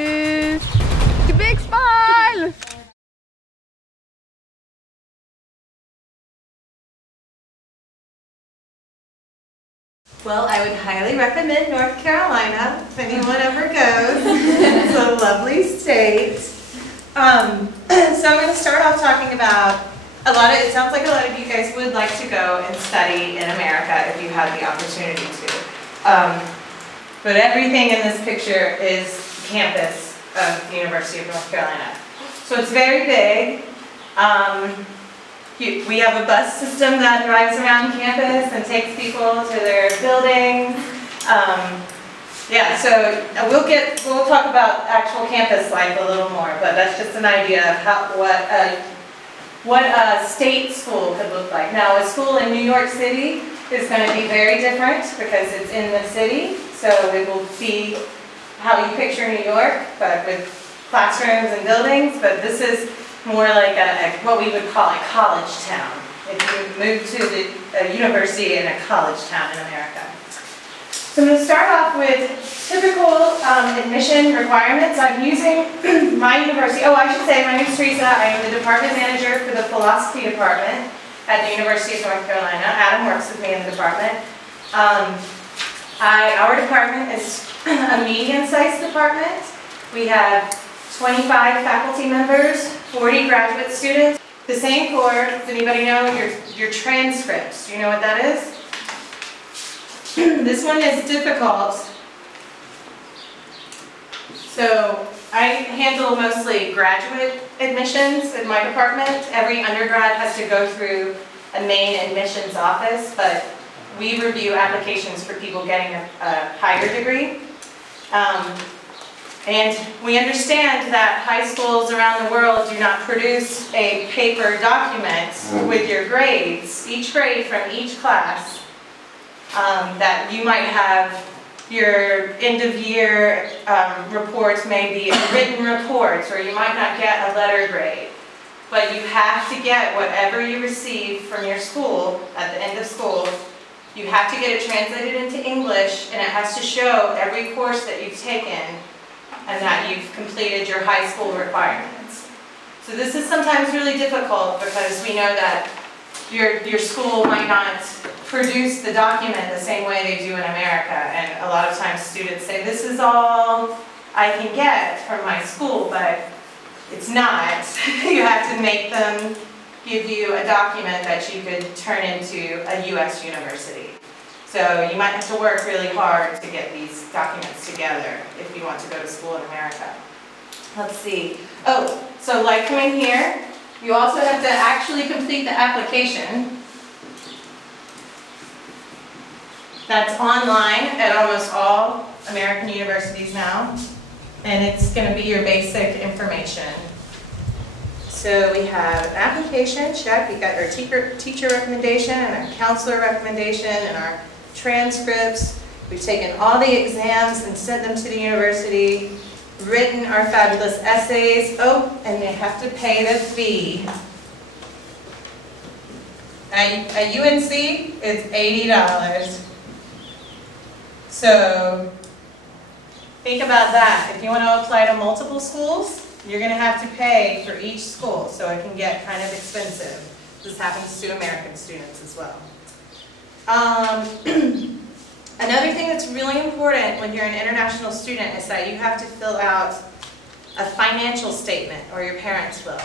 you. A big smile. Well, I would highly recommend North Carolina if anyone ever goes. It's a lovely state. So I'm going to start off talking about it sounds like a lot of you guys would like to go and study in America if you had the opportunity to. But everything in this picture is campus of the University of North Carolina. So it's very big. We have a bus system that drives around campus and takes people to their buildings. Yeah, so we'll talk about actual campus life a little more, but that's just an idea of what a state school could look like. Now, a school in New York City is going to be very different because it's in the city, so it will be how you picture New York, but with classrooms and buildings. But this is more like what we would call a college town. If you move to a university in a college town in America. So I'm going to start off with typical admission requirements. I'm using my university. Oh, I should say my name is Theresa. I am the department manager for the philosophy department at the University of North Carolina. Adam works with me in the department. Our department is a medium-sized department. We have 25 faculty members, 40 graduate students. The same for, does anybody know your transcripts? Do you know what that is? This one is difficult. So I handle mostly graduate admissions in my department. Every undergrad has to go through a main admissions office, but we review applications for people getting a higher degree. And we understand that high schools around the world do not produce a paper document with your grades, each grade from each class. That you might have your end of year reports may be a written report, or you might not get a letter grade. But you have to get whatever you receive from your school at the end of school. You have to get it translated into English, and it has to show every course that you've taken and that you've completed your high school requirements. So this is sometimes really difficult because we know that your school might not produce the document the same way they do in America, and a lot of times students say, this is all I can get from my school, but it's not. You have to make them give you a document that you could turn into a U.S. university. So you might have to work really hard to get these documents together if you want to go to school in America. Let's see. Oh, so like coming here, you also have to actually complete the application. That's online at almost all American universities now, and it's going to be your basic information. So we have an application, check, we got our teacher recommendation and our counselor recommendation and our transcripts. We've taken all the exams and sent them to the university, written our fabulous essays. Oh, and they have to pay the fee. At UNC, it's $80. So think about that. If you want to apply to multiple schools, you're going to have to pay for each school, so it can get kind of expensive. This happens to American students as well. Another thing that's really important when you're an international student is that you have to fill out a financial statement, or your parents will.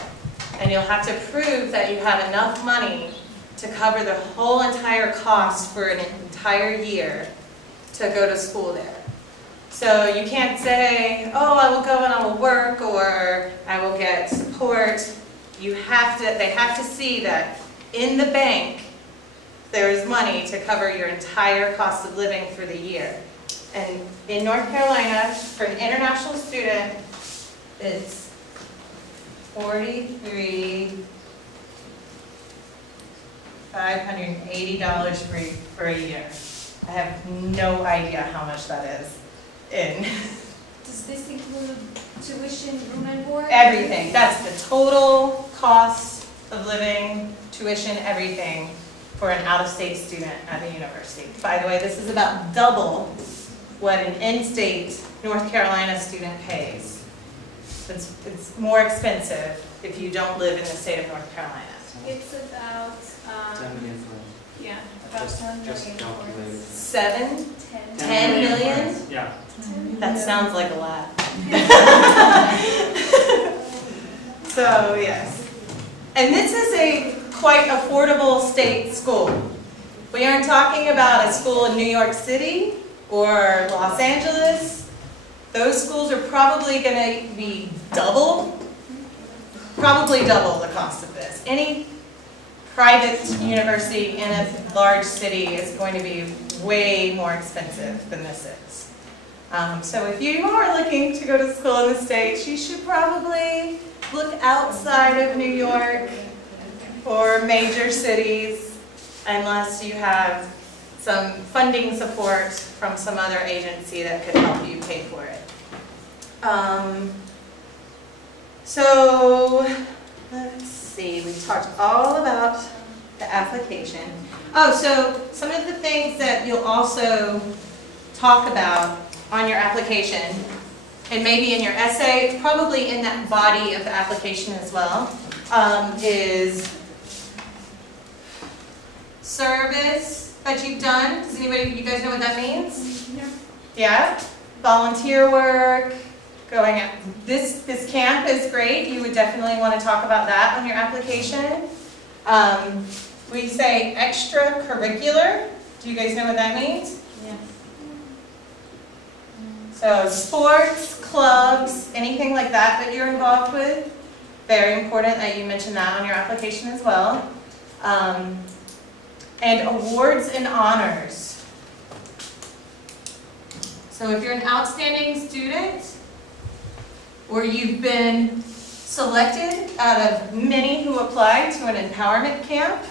And you'll have to prove that you have enough money to cover the whole entire cost for an entire year to go to school there. So you can't say, oh, I will go and I will work, or I will get support. They have to see that in the bank there is money to cover your entire cost of living for the year. And in North Carolina, for an international student, it's $580 for a year. I have no idea how much that is. Does this include tuition, room and board? Everything. That's the total cost of living, tuition, everything for an out-of-state student at the university. By the way, this is about double what an in-state North Carolina student pays. It's more expensive if you don't live in the state of North Carolina. It's about 10 million for yeah, about 10 just million calculated. 7, 10. 10 million? Yeah. That sounds like a lot. So, yes. And this is a quite affordable state school. We aren't talking about a school in New York City or Los Angeles. Those schools are probably going to be probably double the cost of this. Any private university in a large city is going to be way more expensive than this is. So if you are looking to go to school in the States, you should probably look outside of New York or major cities unless you have some funding support from some other agency that could help you pay for it. So let's see, we talked all about the application. Oh, so some of the things that you'll also talk about on your application, and maybe in your essay, probably in that body of the application as well, is service that you've done. Does anybody, you guys know what that means? No. Yeah? Volunteer work, going out. This camp is great. You would definitely want to talk about that on your application. We say extracurricular. Do you guys know what that means? Yes. So sports, clubs, anything like that you're involved with. Very important that you mention that on your application as well. And awards and honors. So if you're an outstanding student, or you've been selected out of many who applied to an empowerment camp,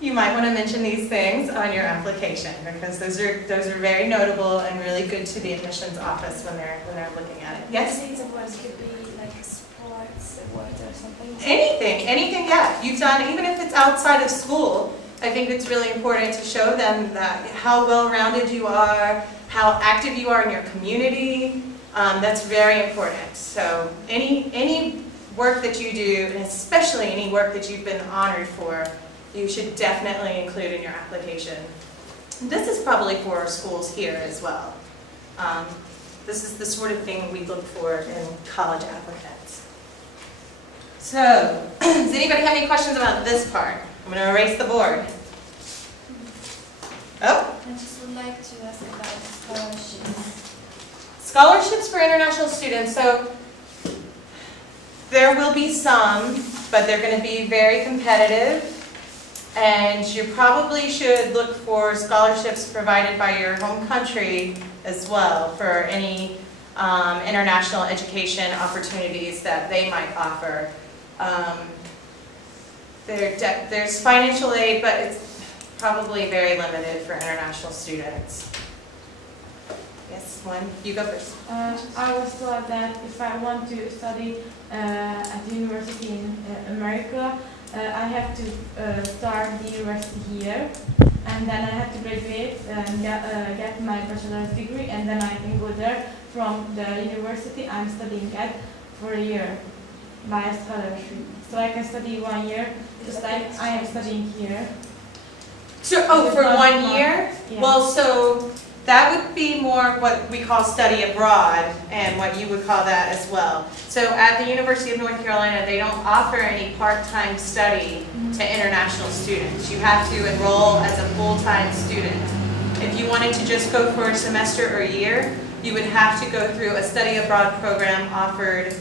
you might want to mention these things on your application because those are very notable and really good to the admissions office when they're looking at it. Yes? These awards could be like sports awards or something. Anything, yeah. You've done, even if it's outside of school, I think it's really important to show them that how well-rounded you are, how active you are in your community. That's very important. So any work that you do, and especially any work that you've been honored for, you should definitely include in your application. This is probably for our schools here as well. This is the sort of thing we look for in college applicants. So, does anybody have any questions about this part? I'm going to erase the board. Oh? I just would like to ask about scholarships. Scholarships for international students. So there will be some, but they're going to be very competitive. And you probably should look for scholarships provided by your home country as well for any international education opportunities that they might offer. There's financial aid, but it's probably very limited for international students. Yes, one. You go first. I was told that if I want to study at the university in America, I have to start the university here, and then I have to graduate and get my bachelor's degree, and then I can go there from the university I'm studying at for a year by a scholarship. So I can study 1 year, just like I am studying here. So, for 1 year? Yeah. Well, so that would be more what we call study abroad, and what you would call that as well. So at the University of North Carolina, they don't offer any part-time study to international students. You have to enroll as a full-time student. If you wanted to just go for a semester or a year, you would have to go through a study abroad program offered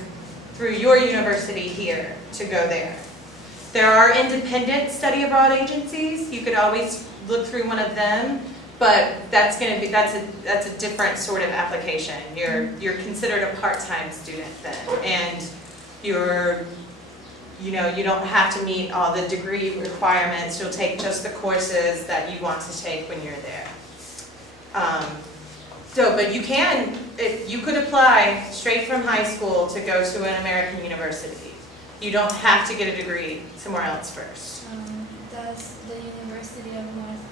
through your university here to go there. There are independent study abroad agencies. You could always look through one of them. But that's a different sort of application. You're considered a part-time student then, and you don't have to meet all the degree requirements. You'll take just the courses that you want to take when you're there. But you could apply straight from high school to go to an American university. You don't have to get a degree somewhere else first. Does the University of North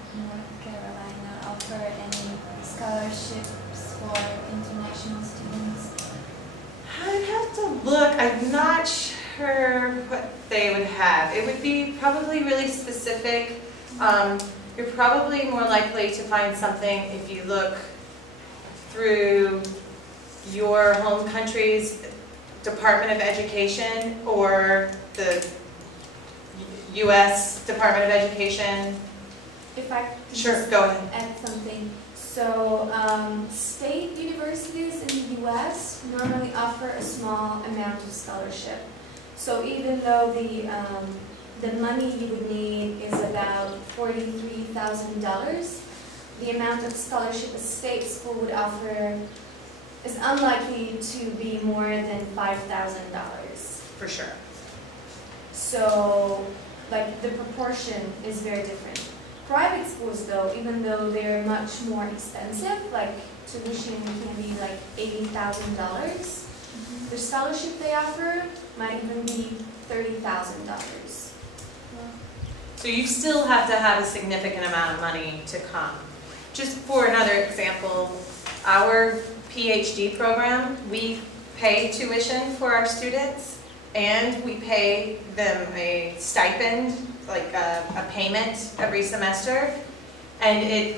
Carolina offer any scholarships for international students? I'd have to look. I'm not sure what they would have. It would be probably really specific. You're probably more likely to find something if you look through your home country's Department of Education or the U.S. Department of Education. If I Sure, go ahead. add something. So state universities in the U.S. normally offer a small amount of scholarship. So even though the money you would need is about $43,000, the amount of scholarship a state school would offer is unlikely to be more than $5,000. For sure. So, like, the proportion is very different. Private schools, though, even though they're much more expensive, like tuition can be like $80,000, the scholarship they offer might even be $30,000. So you still have to have a significant amount of money to come. Just for another example, our PhD program, we pay tuition for our students and we pay them a stipend, like a payment every semester, and it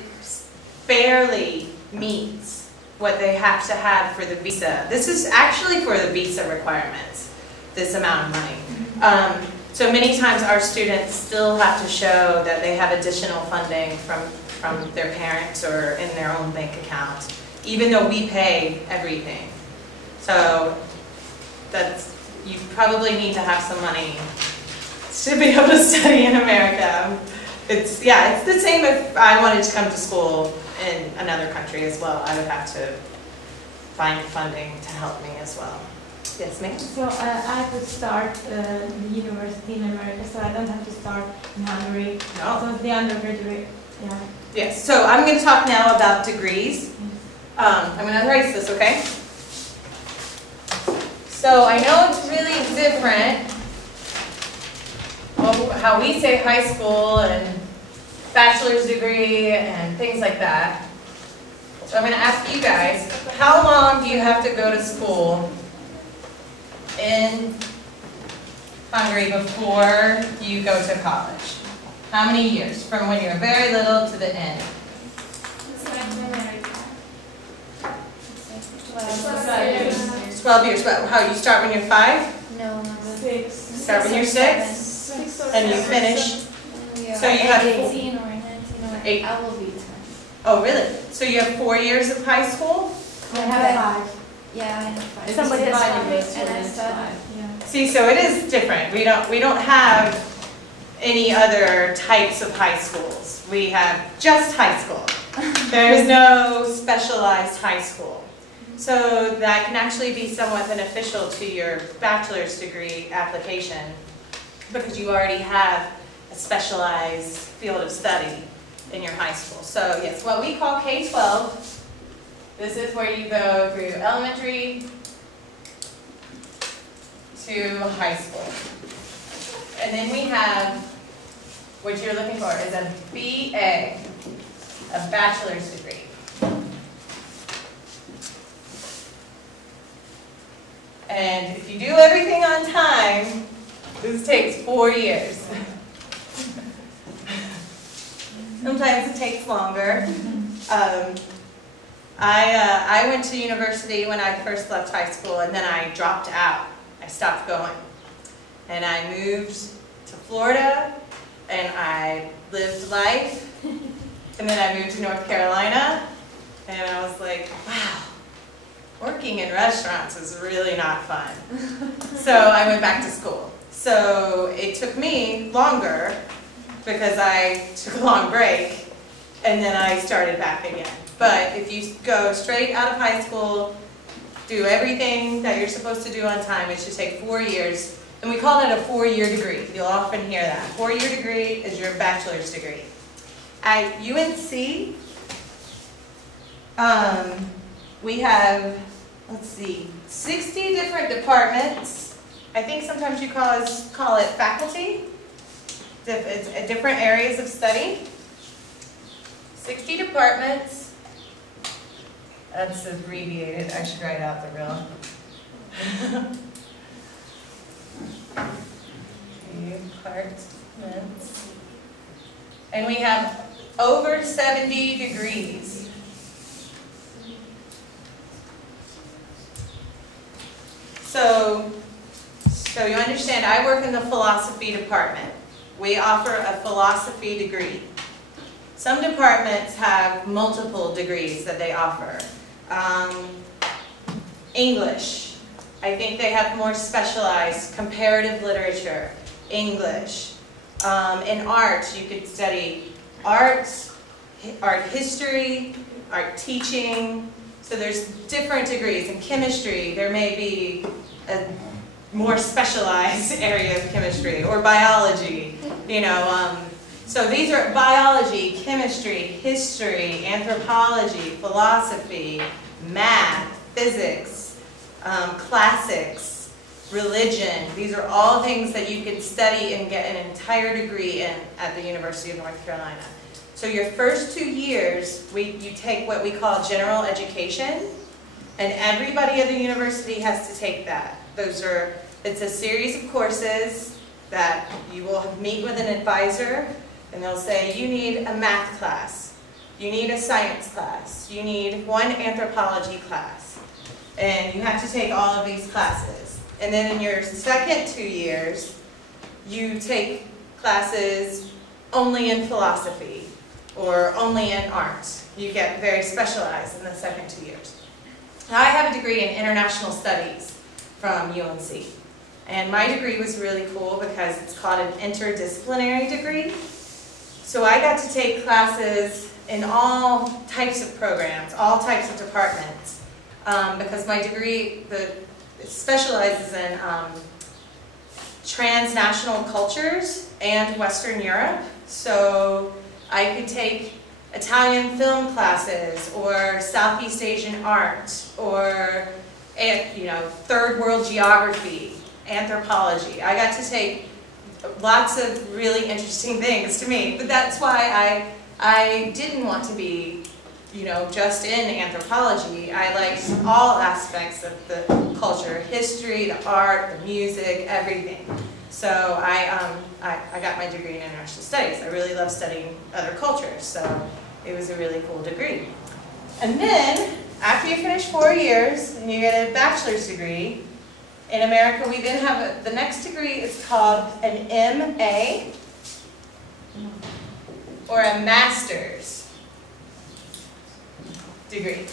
barely meets what they have to have for the visa. This is actually for the visa requirements, this amount of money. So many times our students still have to show that they have additional funding from their parents or in their own bank account, even though we pay everything. So you probably need to have some money to be able to study in America. It's the same if I wanted to come to school in another country as well. I would have to find funding to help me as well. Yes, ma'am? So I could start the university in America, so I don't have to start in Hungary. No. So the undergraduate, yeah. Yes, so I'm going to talk now about degrees. I'm going to erase this, okay? So I know it's really different, well, how we say high school and bachelor's degree and things like that. So I'm going to ask you guys, how long do you have to go to school in Hungary before you go to college? How many years? From when you're very little to the end? 12 years. But how, you start when you're 5? No, 6. Start when you're 6? And you finish? So you have 18 or 19 or 8. I will be 10. Oh, really? So you have 4 years of high school? I have 5. Yeah, I have 5. Somebody has 5. And I started. Yeah. See, so it is different. We don't have any other types of high schools. We have just high school. There is no specialized high school. So that can actually be somewhat beneficial to your bachelor's degree application because you already have a specialized field of study in your high school. So yes, what we call K-12, this is where you go through elementary to high school. And then we have, what you're looking for is a BA, a bachelor's degree. And if you do everything on time, this takes 4 years. Sometimes it takes longer. I went to university when I first left high school, and then I dropped out. I stopped going. And I moved to Florida, and I lived life. And then I moved to North Carolina, and I was like, wow. Working in restaurants is really not fun. So I went back to school. So it took me longer because I took a long break and then I started back again. But if you go straight out of high school, do everything that you're supposed to do on time, it should take 4 years. And we call it a 4-year degree. You'll often hear that. 4-year degree is your bachelor's degree. At UNC, we have, let's see, 60 different departments. I think sometimes you call it faculty. It's different areas of study. 60 departments. That's abbreviated. I should write out the real. departments. And we have over 70 degrees. So you understand, I work in the philosophy department. We offer a philosophy degree. Some departments have multiple degrees that they offer. English, I think they have more specialized comparative literature, English. In art, you could study art history, art teaching. So there's different degrees. In chemistry, there may be a more specialized area of chemistry, or biology, you know. So these are biology, chemistry, history, anthropology, philosophy, math, physics, classics, religion. These are all things that you can study and get an entire degree in at the University of North Carolina. So your first 2 years, you take what we call general education, and everybody at the university has to take that. It's a series of courses that you will meet with an advisor, and they'll say, you need a math class, you need a science class, you need one anthropology class, and you have to take all of these classes. And then in your second 2 years, you take classes only in philosophy or only in art. You get very specialized in the second 2 years. Now, I have a degree in international studies from UNC. And my degree was really cool because it's called an interdisciplinary degree. So I got to take classes in all types of programs, all types of departments, because my degree specializes in transnational cultures and Western Europe. So I could take Italian film classes, or Southeast Asian art, or third world geography, anthropology. I got to take lots of really interesting things to me, but that's why I didn't want to be, just in anthropology. I liked all aspects of the culture, history, the art, the music, everything. So I got my degree in international studies. I really love studying other cultures, so it was a really cool degree. And then, after you finish 4 years and you get a bachelor's degree, in America we then have the next degree is called an MA, or a master's degree.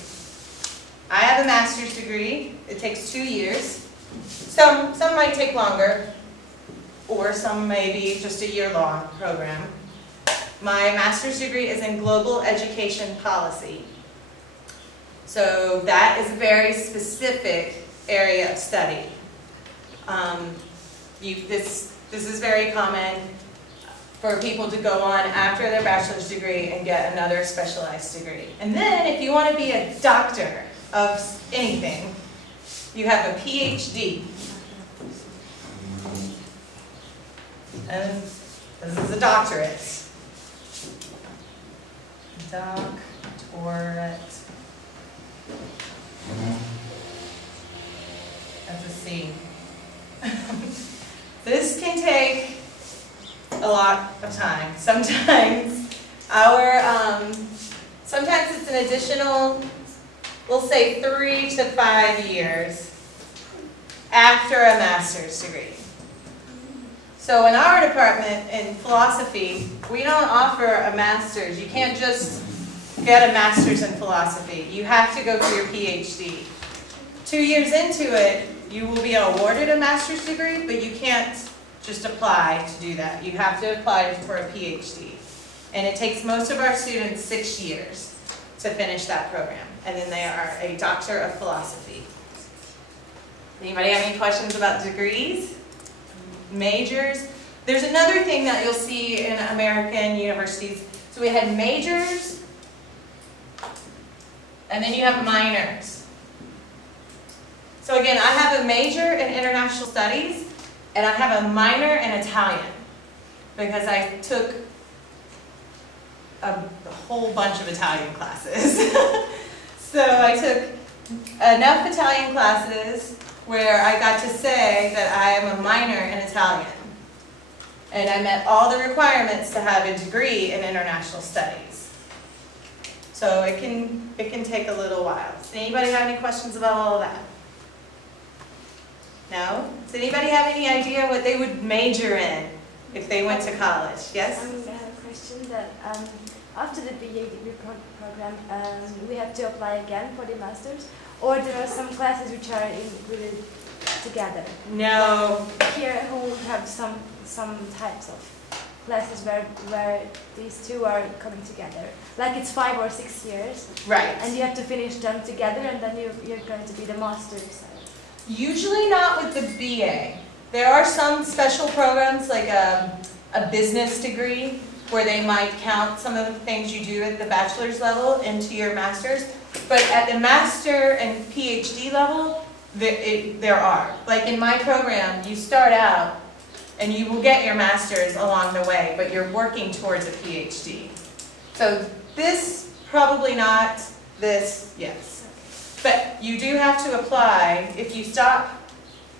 I have a master's degree. It takes 2 years. Some might take longer, or some may be just a year-long program. My master's degree is in global education policy. So that is a very specific area of study. This is very common for people to go on after their bachelor's degree and get another specialized degree. And then if you want to be a doctor of anything, you have a PhD. And this is a doctorate. Doctorate. That's a C. This can take a lot of time. Sometimes it's an additional, we'll say 3 to 5 years after a master's degree. So in our department in philosophy, we don't offer a master's. You can't just get a master's in philosophy. You have to go for your PhD. 2 years into it, you will be awarded a master's degree, but you can't just apply to do that. You have to apply for a PhD. And it takes most of our students 6 years to finish that program. And then they are a doctor of philosophy. Anybody have any questions about degrees? Majors? There's another thing that you'll see in American universities. So we had majors, and then you have minors. So again, I have a major in international studies, and I have a minor in Italian, because I took a whole bunch of Italian classes. So I took enough Italian classes where I got to say that I am a minor in Italian. and I met all the requirements to have a degree in international studies. So it can take a little while. Does anybody have any questions about all of that? No? Does anybody have any idea what they would major in if they went to college? Yes? I have a question that after the BA degree program, we have to apply again for the master's, or there are some classes which are included together. No. Like here at home we have some types of classes where these two are coming together. Like it's 5 or 6 years. Right. And you have to finish them together, and then you're going to be the master's. Usually not with the BA. There are some special programs like a business degree where they might count some of the things you do at the bachelor's level into your master's. But at the master and PhD level, there are. Like in my program, you start out and you will get your master's along the way, but you're working towards a PhD. So this, probably not. This, yes. But you do have to apply if you stop.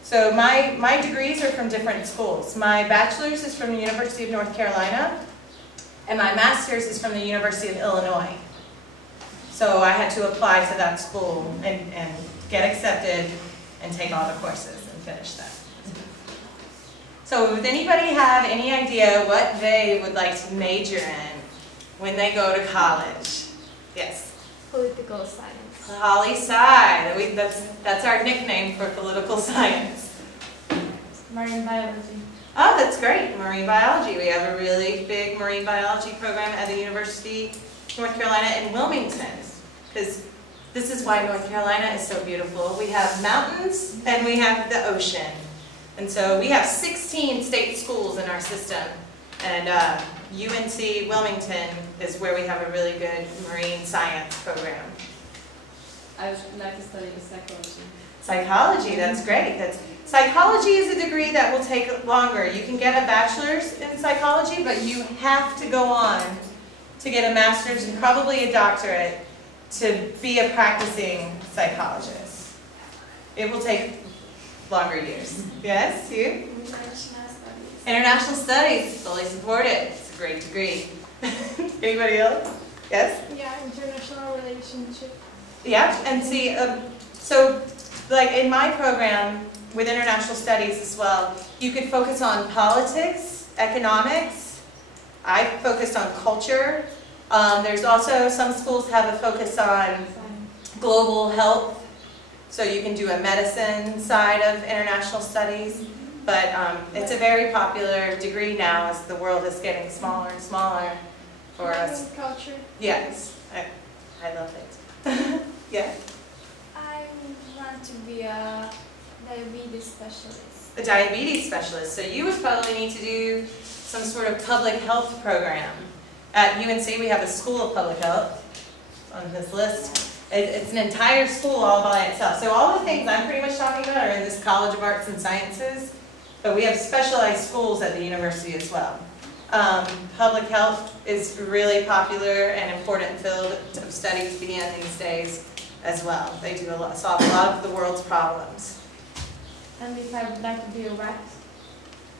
So my degrees are from different schools. My bachelor's is from the University of North Carolina, and my master's is from the University of Illinois. So I had to apply to that school and get accepted and take all the courses and finish them. So does anybody have any idea what they would like to major in when they go to college? Yes? Political science. Poli-sci. That's our nickname for political science. Marine biology. Oh, that's great. Marine biology. We have a really big marine biology program at the University of North Carolina in Wilmington. Because this is why North Carolina is so beautiful. We have mountains and we have the ocean. And so we have 16 state schools in our system. And UNC Wilmington is where we have a really good marine science program. I would like to study psychology. Psychology, that's great. Psychology is a degree that will take longer. You can get a bachelor's in psychology, but you have to go on to get a master's and probably a doctorate to be a practicing psychologist. It will take longer years. Yes, you? International studies. International studies, fully supported. It's a great degree. Anybody else? Yes? Yeah, international relationship. Yeah, and see, so like in my program with international studies as well, you could focus on politics, economics. I focused on culture. There's also, some schools have a focus on global health, so you can do a medicine side of international studies. But it's a very popular degree now as the world is getting smaller and smaller for us. Culture. Yes, I love it. Yeah? I want to be a diabetes specialist. A diabetes specialist. So you would probably need to do some sort of public health program. At UNC we have a school of public health on this list. It's an entire school all by itself. So all the things I'm pretty much talking about are in this College of Arts and Sciences, but we have specialized schools at the university as well. Public health is really popular and important field of study to be in these days as well. They do solve a lot of the world's problems. And if I would like to be a vet.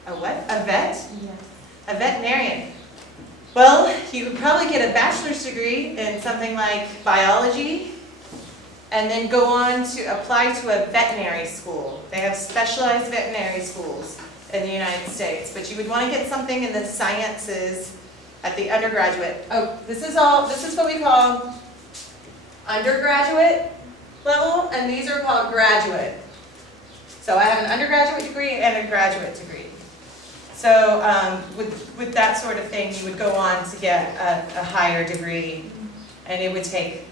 A what? A vet? Yes. A veterinarian. Well, you would probably get a bachelor's degree in something like biology and then go on to apply to a veterinary school. They have specialized veterinary schools in the United States, but you would want to get something in the sciences at the undergraduate. Oh, this is what we call undergraduate level, and these are called graduate. So I have an undergraduate degree and a graduate degree. So with that sort of thing, you would go on to get a higher degree, and it would take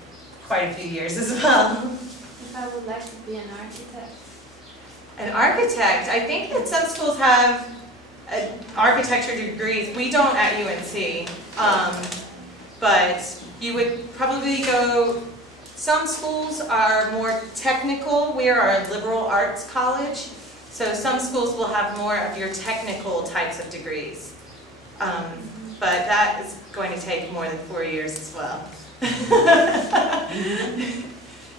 quite a few years as well. If I would like to be an architect. An architect, I think that some schools have architecture degrees. We don't at UNC, but you would probably go, some schools are more technical. We are a liberal arts college, so some schools will have more of your technical types of degrees. But that is going to take more than 4 years as well.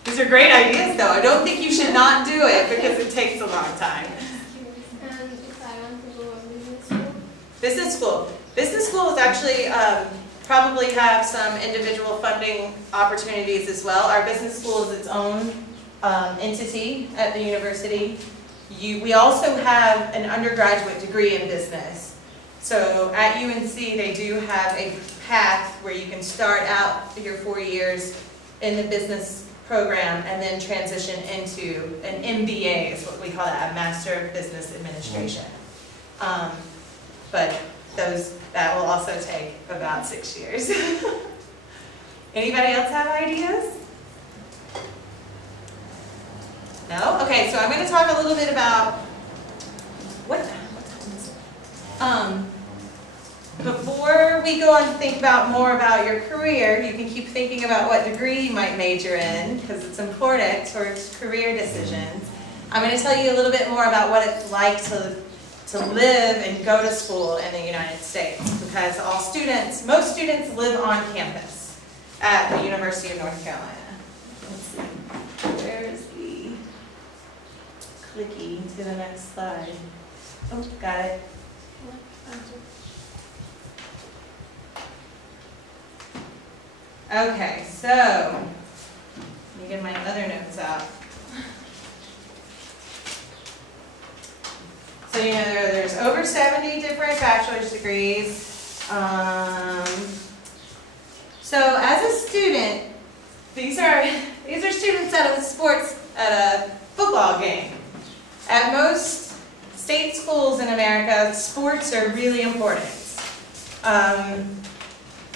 These are great ideas though. I don't think you should not do it because it takes a long time. And if I want to go to business school? Business school. Business schools actually probably have some individual funding opportunities as well. Our business school is its own entity at the university. We also have an undergraduate degree in business. So at UNC they do have a path where you can start out your 4 years in the business program and then transition into an MBA, is what we call that, a Master of Business Administration. But that will also take about 6 years. Anybody else have ideas? No? Okay, so I'm going to talk a little bit about what time is it? Before we go on to think about more about your career, you can keep thinking about what degree you might major in, because it's important towards career decisions. I'm going to tell you a little bit more about what it's like to live and go to school in the United States, because most students live on campus at the University of North Carolina. Let's see, where is the clicky to the next slide? Oh, got it. Okay, so let me get my other notes out. So you know there's over 70 different bachelor's degrees. So as a student, these are students at a football game. At most state schools in America, sports are really important.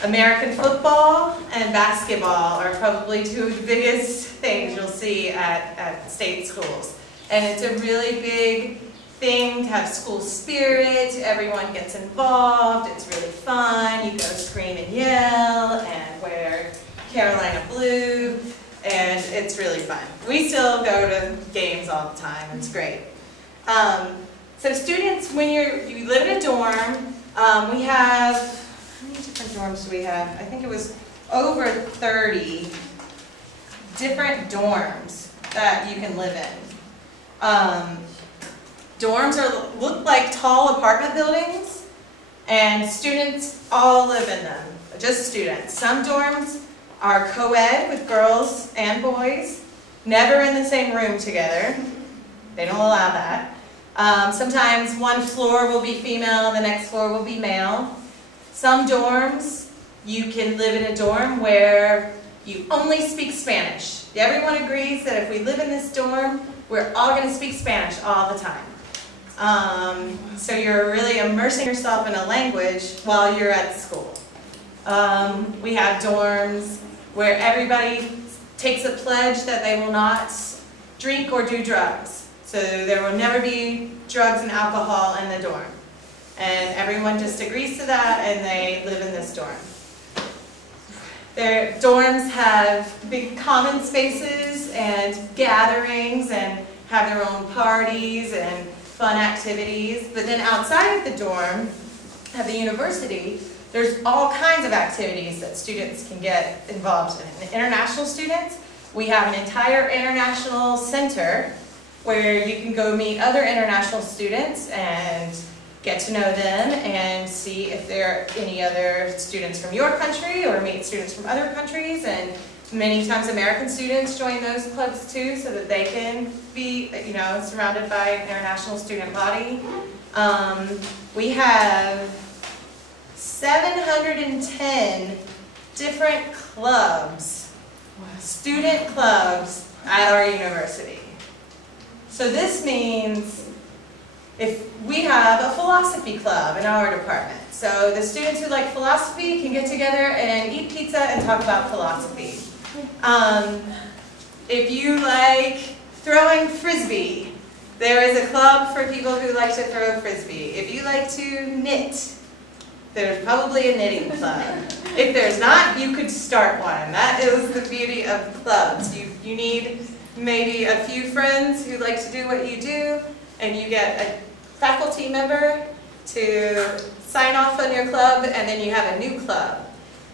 American football and basketball are probably two of the biggest things you'll see at state schools. And it's a really big thing to have school spirit, everyone gets involved, it's really fun, you go scream and yell and wear Carolina blue, and it's really fun. We still go to games all the time, it's great. So students, when you live in a dorm, we have, how many different dorms do we have? I think it was over 30 different dorms that you can live in. Dorms look like tall apartment buildings, and students all live in them, just students. Some dorms are co-ed with girls and boys, never in the same room together. They don't allow that. Sometimes one floor will be female, the next floor will be male. Some dorms, you can live in a dorm where you only speak Spanish. Everyone agrees that if we live in this dorm, we're all going to speak Spanish all the time. So you're really immersing yourself in a language while you're at school. We have dorms where everybody takes a pledge that they will not drink or do drugs. So there will never be drugs and alcohol in the dorm. And everyone just agrees to that, and they live in this dorm. Their dorms have big common spaces and gatherings and have their own parties and fun activities. But then outside of the dorm, at the university, there's all kinds of activities that students can get involved in. International students, we have an entire international center where you can go meet other international students and get to know them and see if there are any other students from your country or meet students from other countries. And many times American students join those clubs too, so that they can be, surrounded by an international student body. We have 710 different clubs, student clubs at our university. So this means if we have a philosophy club in our department. So the students who like philosophy can get together and eat pizza and talk about philosophy. If you like throwing frisbee, there is a club for people who like to throw frisbee. If you like to knit, there's probably a knitting club. If there's not, you could start one. That is the beauty of clubs. You need maybe a few friends who like to do what you do, and you get a faculty member to sign off on your club, and then you have a new club.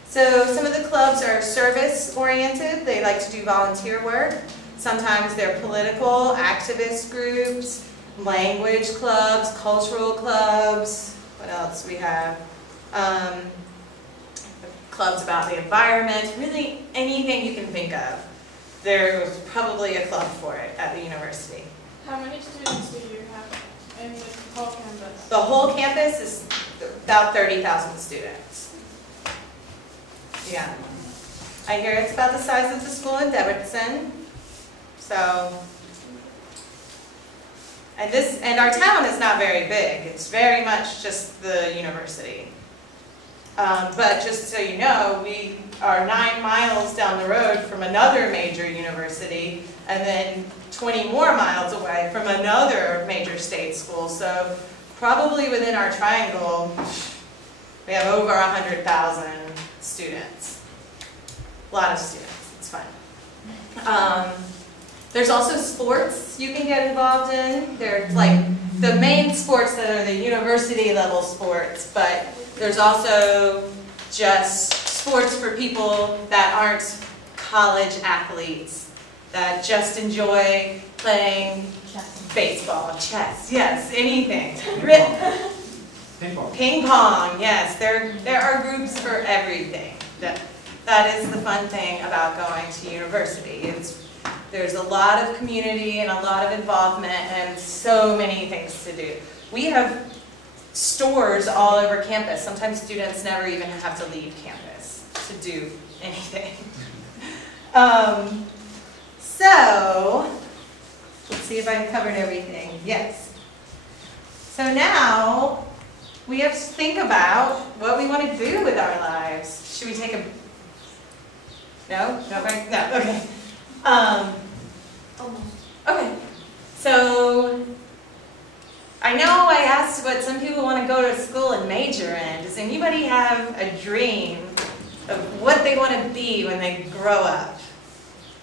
So some of the clubs are service-oriented. They like to do volunteer work. Sometimes they're political, activist groups, language clubs, cultural clubs. What What else we have? Clubs about the environment, really anything you can think of. There's probably a club for it at the university. How many students do you have in the whole campus? The whole campus is about 30,000 students. Yeah. I hear it's about the size of the school in Debrecen. So, and our town is not very big. It's very much just the university. But just so you know, we are 9 miles down the road from another major university, and then 20 more miles away from another major state school. So probably within our triangle, we have over 100,000 students. A lot of students. It's fun. There's also sports you can get involved in. They're like the main sports that are the university level sports, but there's also just sports for people that aren't college athletes, that just enjoy playing baseball, chess, yes, anything. Ping pong. Ping pong, yes. There are groups for everything. That is the fun thing about going to university. There's a lot of community and a lot of involvement and so many things to do. We have stores all over campus. Sometimes students never even have to leave campus to do anything. So, let's see if I covered everything. Yes. So now, we have to think about what we want to do with our lives. Should we take a... No? No, right? No, okay. Almost. Okay. So, I know I asked what some people want to go to school and major in. Does anybody have a dream of what they want to be when they grow up?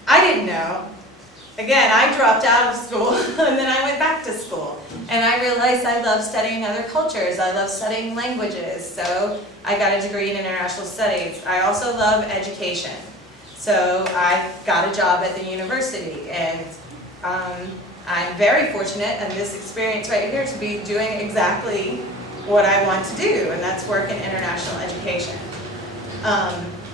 I didn't know. Again, I dropped out of school and then I went back to school. And I realized I love studying other cultures. I love studying languages. So I got a degree in international studies. I also love education. So I got a job at the university. And I'm very fortunate in this experience right here to be doing exactly what I want to do, and that's work in international education.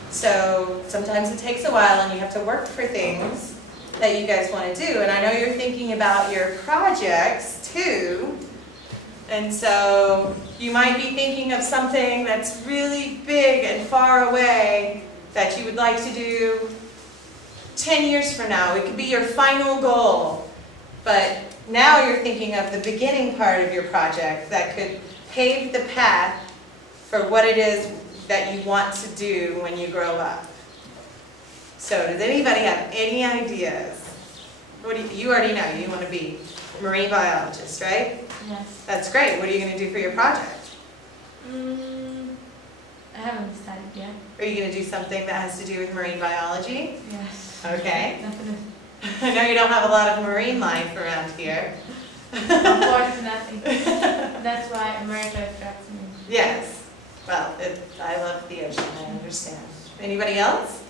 So sometimes it takes a while and you have to work for things that you guys want to do. And I know you're thinking about your projects too. And so you might be thinking of something that's really big and far away that you would like to do 10 years from now. It could be your final goal. But now you're thinking of the beginning part of your project that could pave the path for what it is that you want to do when you grow up. So does anybody have any ideas? What do you already know, you want to be a marine biologist, right? Yes. That's great. What are you going to do for your project? I haven't decided yet. Are you going to do something that has to do with marine biology? Yes. Okay. Definitely. I know you don't have a lot of marine life around here. Unfortunately. That's why America attracts me. Yes. Well, I love the ocean, I understand. Anybody else?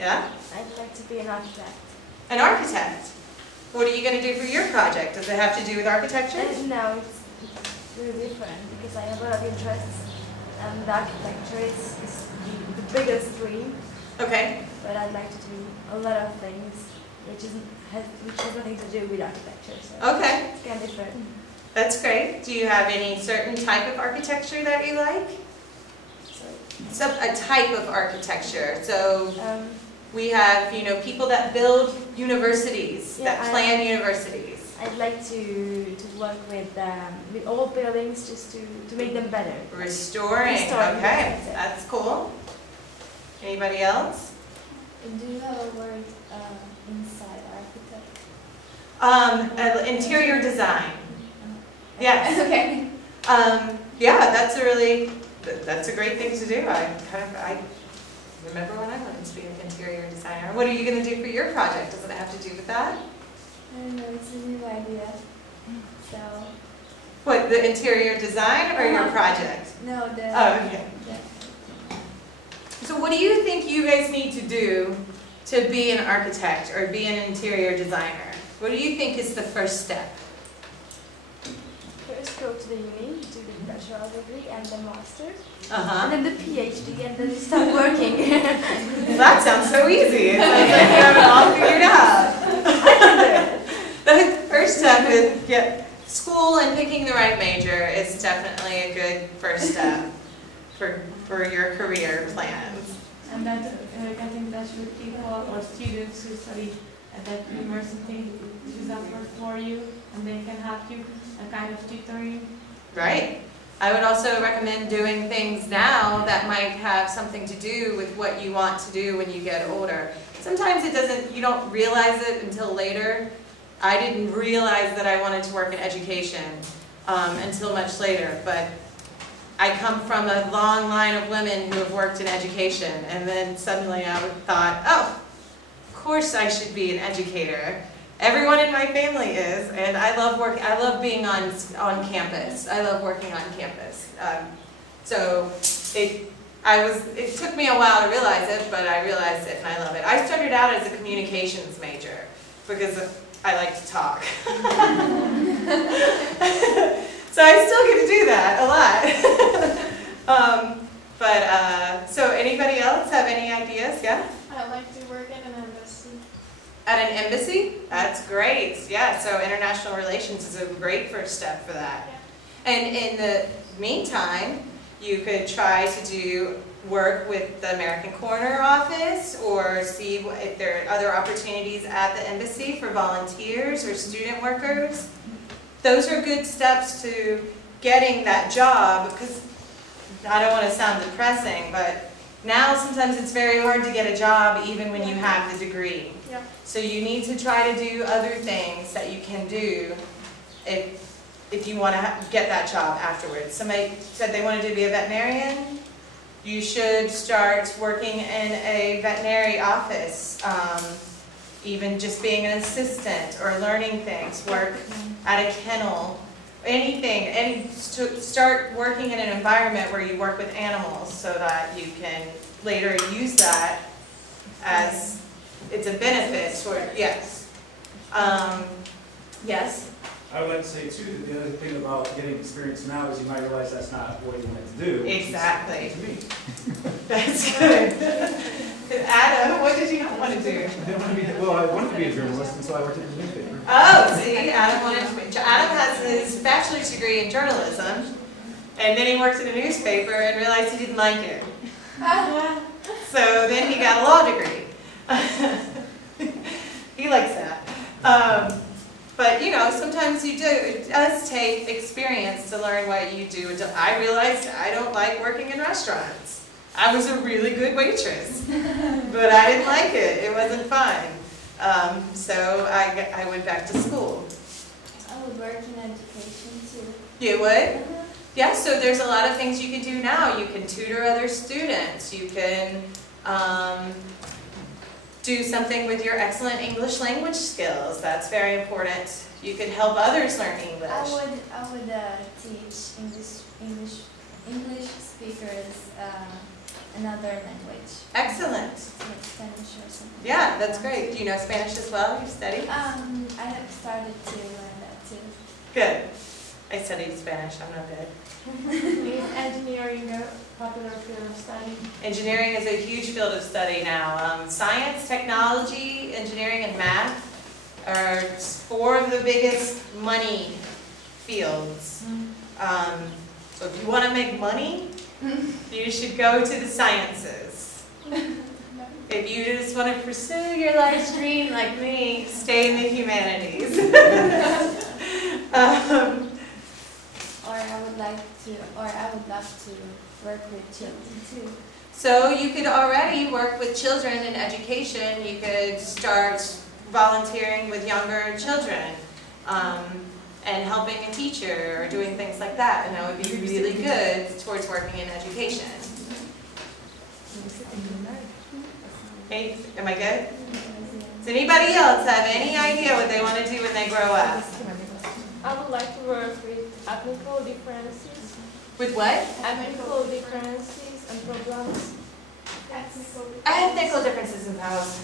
Yeah? I'd like to be an architect. An architect. What are you going to do for your project? Does it have to do with architecture? No, it's really different because I have a lot of interests, and the architecture is the biggest dream. Okay. But I'd like to do a lot of things which has nothing to do with architecture. So Okay. it's kind of different. That's great. Do you have any certain type of architecture that you like? So a type of architecture. So we have, people that build universities, Yeah, that plan universities. I'd like to work with old buildings just to make them better. Restoring. Restoring, Okay, yes, that's cool. Anybody else? Do you have a word inside architect? Interior design. Yes. Okay. Yeah, that's a great thing to do. I remember when I wanted to be an interior designer. What are you going to do for your project? Does it have to do with that? I don't know, it's a new idea. So. What, the interior design or your project? No, the. Oh, okay. So what do you think you guys need to do to be an architect or be an interior designer? What do you think is the first step? First, go to to the uni, do the bachelor degree and the master, Uh-huh. and then the PhD, and then start working. That sounds so easy. It sounds like you have it all figured out. The first step is school and picking the right major is definitely a good first step for your career plans. And that get in touch with people or students who study at that university. Does that work for you? And they can help you, a kind of tutoring. Right. I would also recommend doing things now that might have something to do with what you want to do when you get older. Sometimes you don't realize it until later. I didn't realize that I wanted to work in education until much later, but I come from a long line of women who have worked in education, and then suddenly I thought, oh, of course I should be an educator. Everyone in my family is, and I love being on campus. I love working on campus. So it took me a while to realize it, but I realized it and I love it. I started out as a communications major because I like to talk. So I still get to do that a lot. So anybody else have any ideas? Yeah? I'd like to work in an embassy. At an embassy? That's great. Yeah, so international relations is a great first step for that. Yeah. And in the meantime, you could try to work with the American Corner office or see if there are other opportunities at the embassy for volunteers or student workers. Those are good steps to getting that job, because I don't want to sound depressing, but now sometimes it's very hard to get a job even when you have the degree. Yeah. So you need to try to do other things that you can do if you want to get that job afterwards. Somebody said they wanted to be a veterinarian. You should start working in a veterinary office, even just being an assistant or learning things, work at a kennel, anything, and start working in an environment where you work with animals so that you can later use that as it's a benefit toward, yes. Yes? I would like to say too, that the other thing about getting experience now is you might realize that's not what you wanted to do. Exactly. To me. That's good. Adam, what did you not want to do? I didn't want to be, well, I wanted to be a journalist, and so I worked at the newspaper. Oh, see, Adam wanted to be. Adam has his bachelor's degree in journalism, and then he worked in a newspaper and realized he didn't like it. So then he got a law degree. He likes that. But you know, sometimes you do. It does take experience to learn what you do. I realized I don't like working in restaurants. I was a really good waitress, but I didn't like it. It wasn't fun. So I went back to school. I would work in education too. You would? Yeah, so there's a lot of things you can do now. You can tutor other students. You can do something with your excellent English language skills. That's very important. You could help others learn English. I would teach English speakers another language. Excellent. Like Spanish or something. Yeah, that's great. Do you know Spanish as well? You study? I have started to learn that too. Good. I studied Spanish. I'm not good. Is engineering a popular field of study? Engineering is a huge field of study now. Science, technology, engineering, and math are 4 of the biggest money fields. So if you want to make money, you should go to the sciences. If you just want to pursue your life's dream like me, stay in the humanities. I would love to work with children too. So you could already work with children in education. You could start volunteering with younger children and helping a teacher or doing things like that. And that would be really good towards working in education. Hey, am I good? Does anybody else have any idea what they want to do when they grow up? I would like to work with ethnical differences. With what? Ethnical differences and problems. Ethnical differences in house.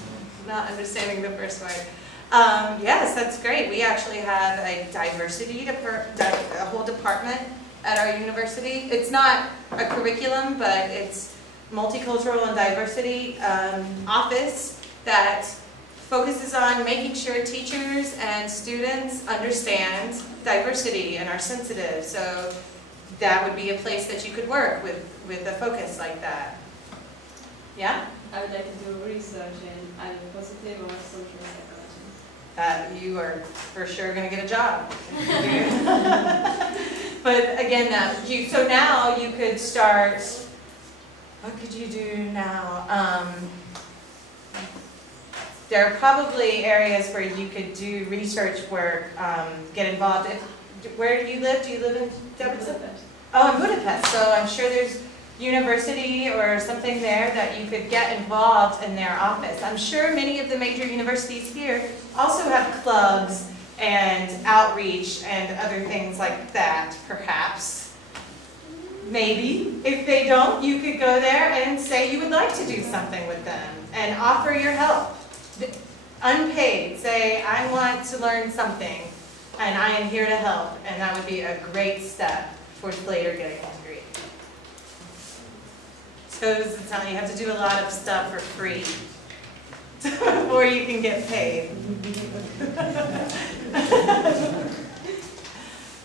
Not understanding the first word. Yes, that's great. We actually have a diversity, a whole department at our university. It's not a curriculum, but it's multicultural and diversity office that focuses on making sure teachers and students understand diversity and are sensitive. So that would be a place that you could work with a focus like that. Yeah? I would like to do research in either positive or social psychology. You are for sure going to get a job. But again, so now you could start, what could you do now? There are probably areas where you could do research work, get involved. Where do you live? Do you live in Debrecen? Oh, in Budapest. So I'm sure there's university or something there that you could get involved in their office. I'm sure many of the major universities here also have clubs and outreach and other things like that, perhaps. Maybe. If they don't, you could go there and say you would like to do something with them and offer your help. Unpaid. Say, I want to learn something and I am here to help. And that would be a great step towards later getting a degree. So you have to do a lot of stuff for free before you can get paid.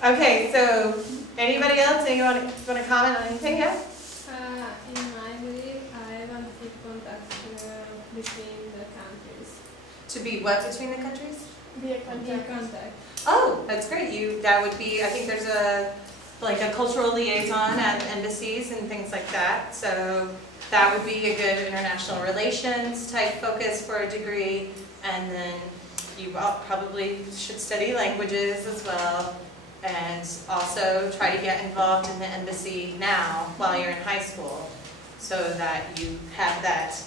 Okay, so anybody else? Anyone want to comment on anything? Yeah? In my belief, I want to keep contact between the countries. To be what between the countries? Be a contact. Oh, that's great. That would be, I think there's a cultural liaison at embassies and things like that. So that would be a good international relations type focus for a degree. And then you probably should study languages as well. And also try to get involved in the embassy now while you're in high school so that you have that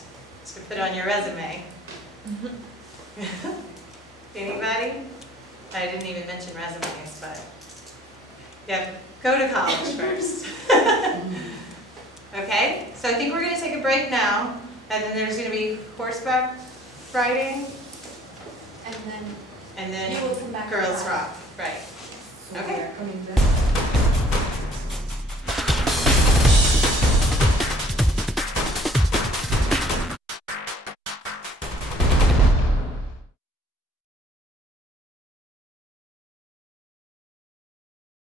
to put on your resume. Anybody? I didn't even mention resumes, but yeah, go to college first. Okay, so I think we're going to take a break now, and then there's going to be horseback riding, And then and then you will come back. girls rock, right? So Okay. we are coming back